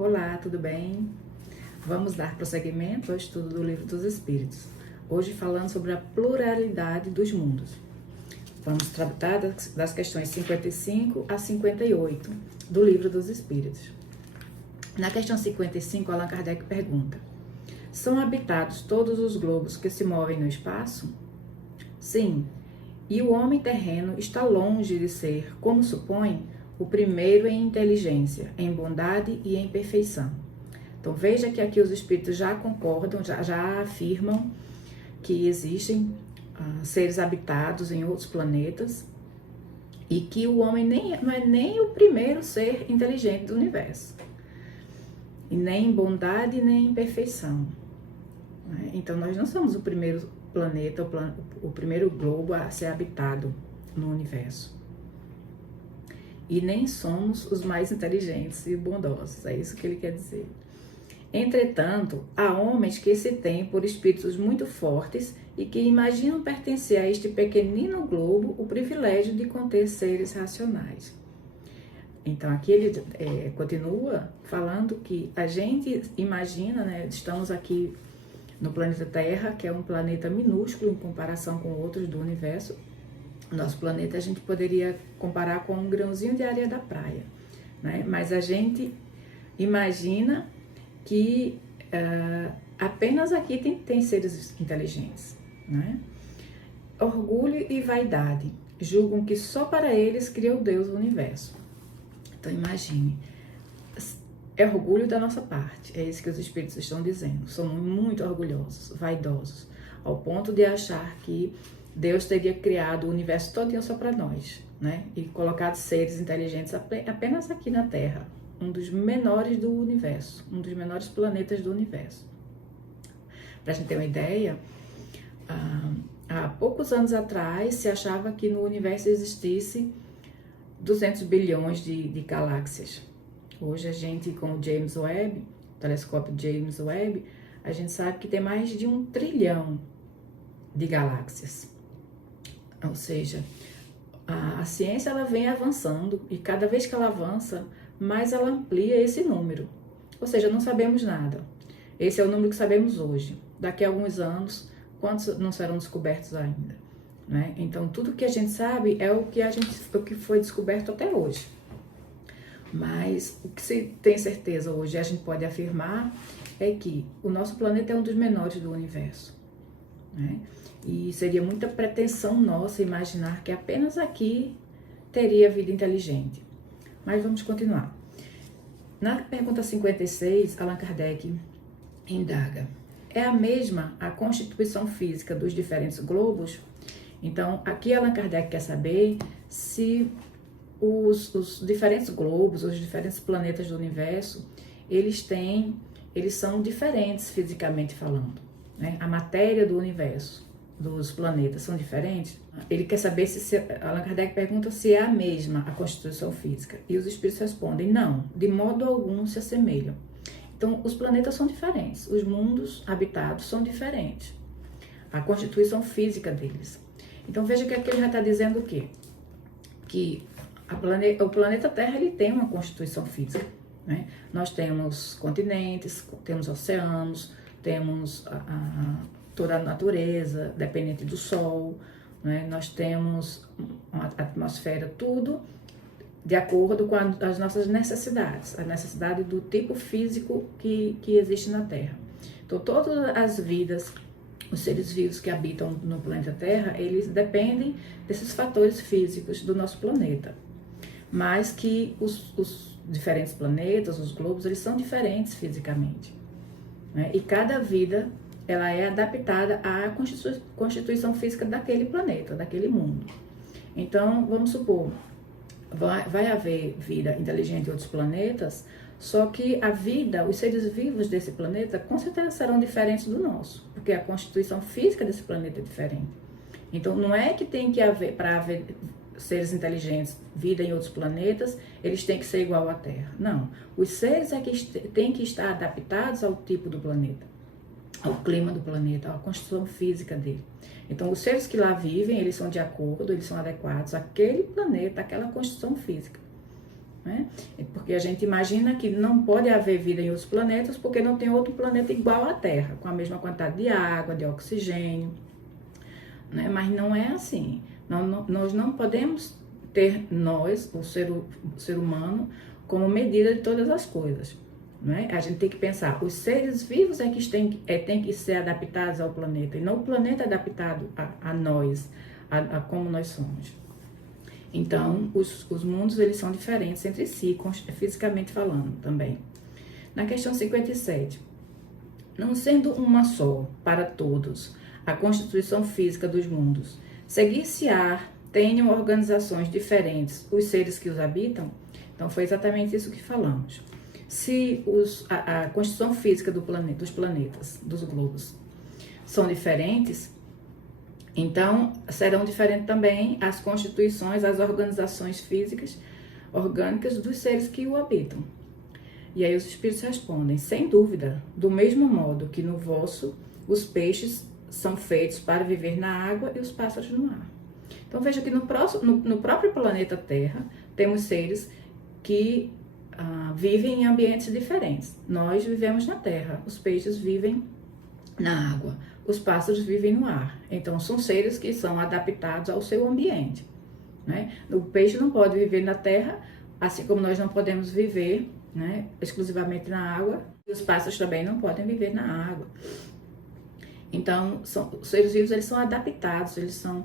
Olá, tudo bem? Vamos dar prosseguimento ao estudo do Livro dos Espíritos. Hoje falando sobre a pluralidade dos mundos. Vamos tratar das questões 55 a 58 do Livro dos Espíritos. Na questão 55, Allan Kardec pergunta: são habitados todos os globos que se movem no espaço? Sim, e o homem terreno está longe de ser, como supõe, o primeiro em inteligência, em bondade e em perfeição. Então veja que aqui os espíritos já concordam, já afirmam que existem seres habitados em outros planetas e que o homem não é nem o primeiro ser inteligente do universo, e nem em bondade nem em perfeição. Então nós não somos o primeiro planeta, o primeiro globo a ser habitado no universo. E nem somos os mais inteligentes e bondosos, é isso que ele quer dizer. Entretanto, há homens que se têm por espíritos muito fortes e que imaginam pertencer a este pequenino globo o privilégio de conter seres racionais. Então aqui ele continua falando que a gente imagina, né, estamos aqui no planeta Terra, que é um planeta minúsculo em comparação com outros do universo. Nosso planeta a gente poderia comparar com um grãozinho de areia da praia, né? Mas a gente imagina que apenas aqui tem seres inteligentes, né? Orgulho e vaidade julgam que só para eles criou Deus o universo. Então imagine, é orgulho da nossa parte, é isso que os espíritos estão dizendo. Somos muito orgulhosos, vaidosos, ao ponto de achar que Deus teria criado o universo todinho só para nós, né? E colocado seres inteligentes apenas aqui na Terra, um dos menores do universo, um dos menores planetas do universo. Para a gente ter uma ideia, há poucos anos atrás se achava que no universo existisse 200 bilhões de galáxias. Hoje a gente, com o James Webb, o telescópio James Webb, a gente sabe que tem mais de 1 trilhão de galáxias. Ou seja, a ciência ela vem avançando e cada vez que ela avança, mais ela amplia esse número. Ou seja, não sabemos nada. Esse é o número que sabemos hoje. Daqui a alguns anos, quantos não serão descobertos ainda, né? Então, tudo que a gente sabe é o que foi descoberto até hoje. Mas o que se tem certeza hoje, a gente pode afirmar, é que o nosso planeta é um dos menores do universo, né? E seria muita pretensão nossa imaginar que apenas aqui teria vida inteligente. Mas vamos continuar. Na pergunta 56, Allan Kardec indaga: é a mesma a constituição física dos diferentes globos? Então, aqui Allan Kardec quer saber se os diferentes globos, os diferentes planetas do universo, eles são diferentes fisicamente falando, né? A matéria do universo, dos planetas, são diferentes. Ele quer saber Allan Kardec pergunta se é a mesma a constituição física. E os espíritos respondem: não, de modo algum se assemelham. Então, os planetas são diferentes, os mundos habitados são diferentes, a constituição física deles. Então, veja que aqui ele já está dizendo o quê? Que o planeta Terra ele tem uma constituição física, né? Nós temos continentes, temos oceanos, temos toda a natureza dependente do Sol, né? Nós temos uma atmosfera, tudo de acordo com as nossas necessidades, a necessidade do tipo físico que existe na Terra. Então, todas as vidas, os seres vivos que habitam no planeta Terra, eles dependem desses fatores físicos do nosso planeta. Mas que os diferentes planetas, os globos, eles são diferentes fisicamente, né? E cada vida, ela é adaptada à constituição física daquele planeta, daquele mundo. Então, vamos supor, vai haver vida inteligente em outros planetas, só que a vida, os seres vivos desse planeta, com certeza serão diferentes do nosso, porque a constituição física desse planeta é diferente. Então, não é que tem que haver, para haver seres inteligentes, vida em outros planetas, eles têm que ser igual à Terra. Não, os seres é que têm que estar adaptados ao tipo do planeta, ao clima do planeta, à constituição física dele. Então, os seres que lá vivem, eles são de acordo, eles são adequados àquele planeta, àquela constituição física, né? Porque a gente imagina que não pode haver vida em outros planetas porque não tem outro planeta igual à Terra, com a mesma quantidade de água, de oxigênio, né? Mas não é assim. Nós não podemos ter o ser humano, como medida de todas as coisas, né? A gente tem que pensar, os seres vivos é que têm que ser adaptados ao planeta, e não o planeta adaptado a nós, a como nós somos. Então, os mundos, eles são diferentes entre si, fisicamente falando também. Na questão 57, não sendo uma só para todos a constituição física dos mundos, seguir-se-á tenham organizações diferentes os seres que os habitam? Então, foi exatamente isso que falamos. Se a constituição física dos planetas, dos globos, são diferentes, então serão diferentes também as constituições, as organizações físicas, orgânicas dos seres que o habitam. E aí os espíritos respondem, sem dúvida, do mesmo modo que no vosso, os peixes são feitos para viver na água e os pássaros no ar. Então veja que no próprio planeta Terra, temos seres que vivem em ambientes diferentes. Nós vivemos na terra, os peixes vivem na água, os pássaros vivem no ar. Então, são seres que são adaptados ao seu ambiente, né? O peixe não pode viver na terra, assim como nós não podemos viver, né, exclusivamente na água, e os pássaros também não podem viver na água. Então, os seres vivos, eles são adaptados, eles são...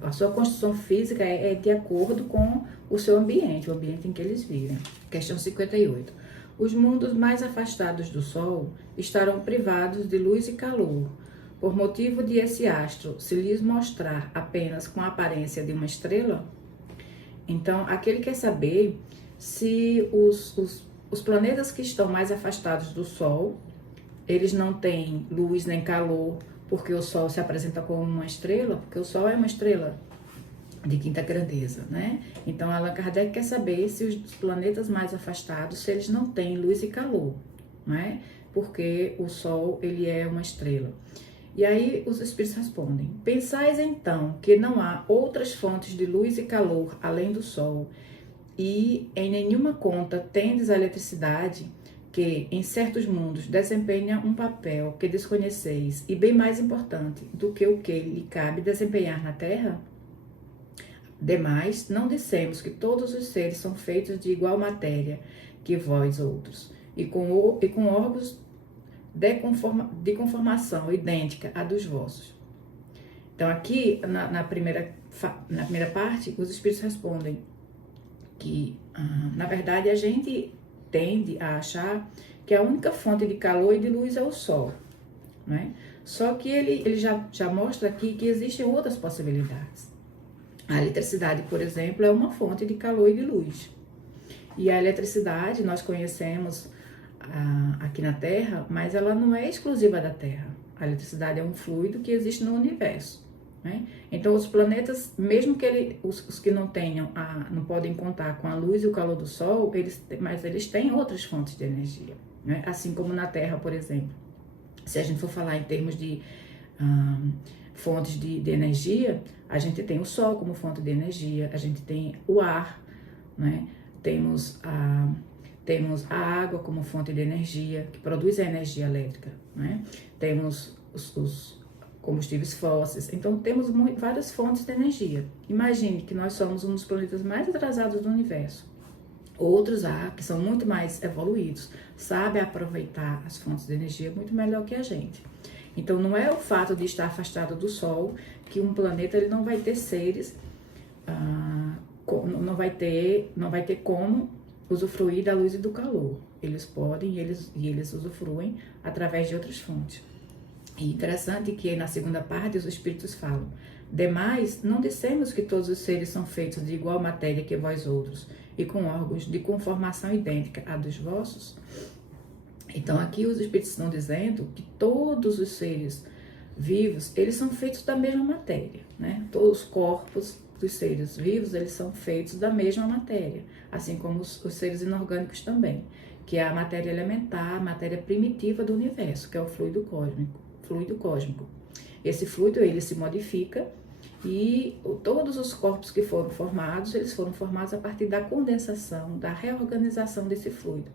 a sua construção física é de acordo com o seu ambiente, o ambiente em que eles vivem. Questão 58. Os mundos mais afastados do Sol estarão privados de luz e calor, por motivo de esse astro se lhes mostrar apenas com a aparência de uma estrela? Então, aqui ele quer saber se os planetas que estão mais afastados do Sol, eles não têm luz nem calor, porque o Sol se apresenta como uma estrela, porque o Sol é uma estrela de quinta grandeza, né? Então, Allan Kardec quer saber se os planetas mais afastados, se eles não têm luz e calor, né? Porque o Sol, ele é uma estrela. E aí, os espíritos respondem, pensais então que não há outras fontes de luz e calor além do Sol, e em nenhuma conta tendes a eletricidade, que em certos mundos desempenha um papel que desconheceis e bem mais importante do que o que lhe cabe desempenhar na Terra? Demais, não dissemos que todos os seres são feitos de igual matéria que vós outros, e com órgãos de conformação idêntica à dos vossos. Então aqui, na primeira parte, os espíritos respondem que, na verdade, a gente tende a achar que a única fonte de calor e de luz é o Sol, né? Só que ele já mostra aqui que existem outras possibilidades. A eletricidade, por exemplo, é uma fonte de calor e de luz. E a eletricidade nós conhecemos aqui na Terra, mas ela não é exclusiva da Terra. A eletricidade é um fluido que existe no universo, né? Então os planetas, mesmo que os que não podem contar com a luz e o calor do Sol, mas eles têm outras fontes de energia, né? Assim como na Terra, por exemplo. Se a gente for falar em termos de fontes de energia, a gente tem o Sol como fonte de energia, a gente tem o ar, né? Temos a água como fonte de energia, que produz a energia elétrica, né? Temos os combustíveis fósseis, então temos várias fontes de energia. Imagine que nós somos um dos planetas mais atrasados do universo. Outros que são muito mais evoluídos, sabem aproveitar as fontes de energia muito melhor que a gente. Então não é o fato de estar afastado do Sol que um planeta ele não vai ter seres, não vai ter como usufruir da luz e do calor. Eles podem e eles usufruem através de outras fontes. E interessante que na segunda parte os espíritos falam, demais, não dissemos que todos os seres são feitos de igual matéria que vós outros, e com órgãos de conformação idêntica à dos vossos? Então aqui os espíritos estão dizendo que todos os seres vivos, eles são feitos da mesma matéria, né? Todos os corpos dos seres vivos, eles são feitos da mesma matéria, assim como os seres inorgânicos também, que é a matéria elementar, a matéria primitiva do universo, que é o fluido cósmico. Esse fluido, ele se modifica E todos os corpos que foram formados, eles foram formados a partir da condensação, da reorganização desse fluido.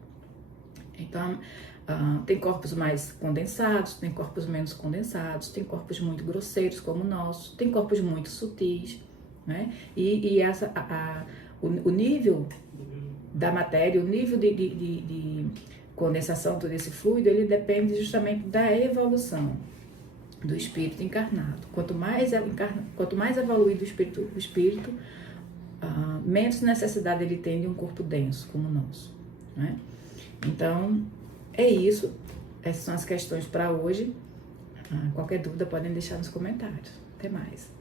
Então, tem corpos mais condensados, tem corpos menos condensados, tem corpos muito grosseiros como o nosso, tem corpos muito sutis, né? E o nível da matéria, o nível de condensação todo esse fluido, ele depende justamente da evolução do espírito encarnado. Quanto mais evoluído o espírito, menos necessidade ele tem de um corpo denso como o nosso, né? Então, é isso. Essas são as questões para hoje. Qualquer dúvida podem deixar nos comentários. Até mais.